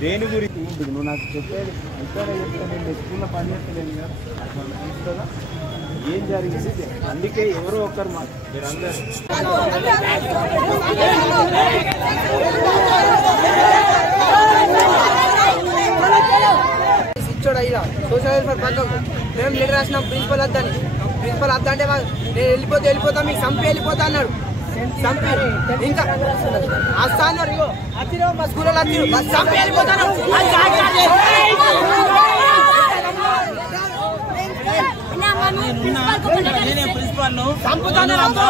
దేని గురించి నువ్వు నాకు చెప్పేది అంతేనే చెప్తాను. నేను స్కూల్లో పని చేస్తలేను కదా, ఏం జరిగింది అందుకే ఎవరో ఒకరు మీరందరూ ఇచ్చోడు అయ్యా సోషల్ వెల్ఫేర్ పక్కకు మేము లెటర్ రాసినాం ప్రిన్సిపల్ వద్దని. ప్రిన్సిపల్ వద్ద అంటే నేను వెళ్ళిపోతా మీకు చంపి వెళ్ళిపోతా అన్నాడు. చంపి ఇంకా వస్తా అన్నారు. అతిరో మా స్కూల్లో అతిరు చంపి వెళ్ళిపోతాను ప్రిన్సిపల్ చంపుతాను.